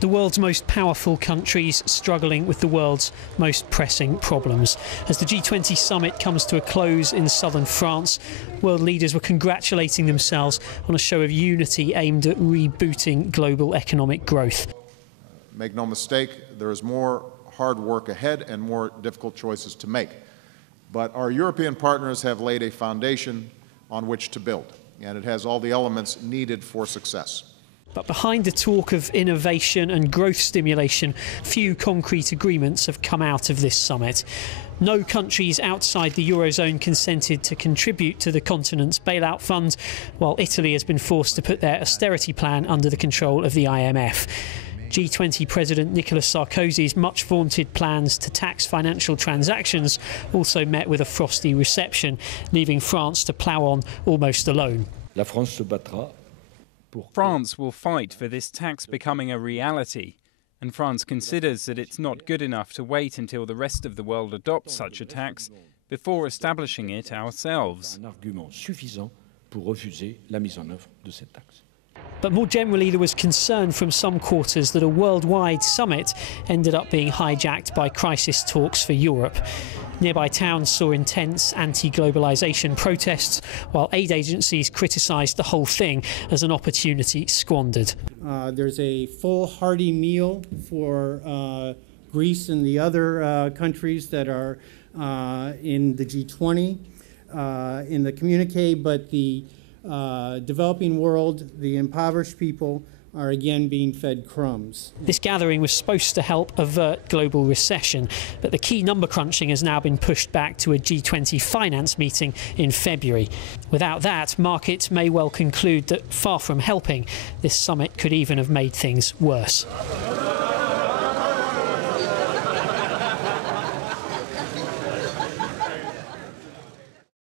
The world's most powerful countries struggling with the world's most pressing problems. As the G20 summit comes to a close in southern France, world leaders were congratulating themselves on a show of unity aimed at rebooting global economic growth. Make no mistake, there is more hard work ahead and more difficult choices to make. But our European partners have laid a foundation on which to build, and it has all the elements needed for success. But behind the talk of innovation and growth stimulation, few concrete agreements have come out of this summit. No countries outside the Eurozone consented to contribute to the continent's bailout fund, while Italy has been forced to put their austerity plan under the control of the IMF. G20 President Nicolas Sarkozy's much-vaunted plans to tax financial transactions also met with a frosty reception, leaving France to plough on almost alone. La France se battra. France will fight for this tax becoming a reality, and France considers that it's not good enough to wait until the rest of the world adopts such a tax before establishing it ourselves. Un argument suffisant pour refuser la mise en œuvre de cette taxe. But more generally, there was concern from some quarters that a worldwide summit ended up being hijacked by crisis talks for Europe. Nearby towns saw intense anti-globalisation protests, while aid agencies criticised the whole thing as an opportunity squandered. There's a full hearty meal for Greece and the other countries that are in the G20 in the communique, but the developing world, the impoverished people, are again being fed crumbs. This gathering was supposed to help avert global recession, but the key number crunching has now been pushed back to a G20 finance meeting in February. Without that, markets may well conclude that, far from helping, this summit could even have made things worse.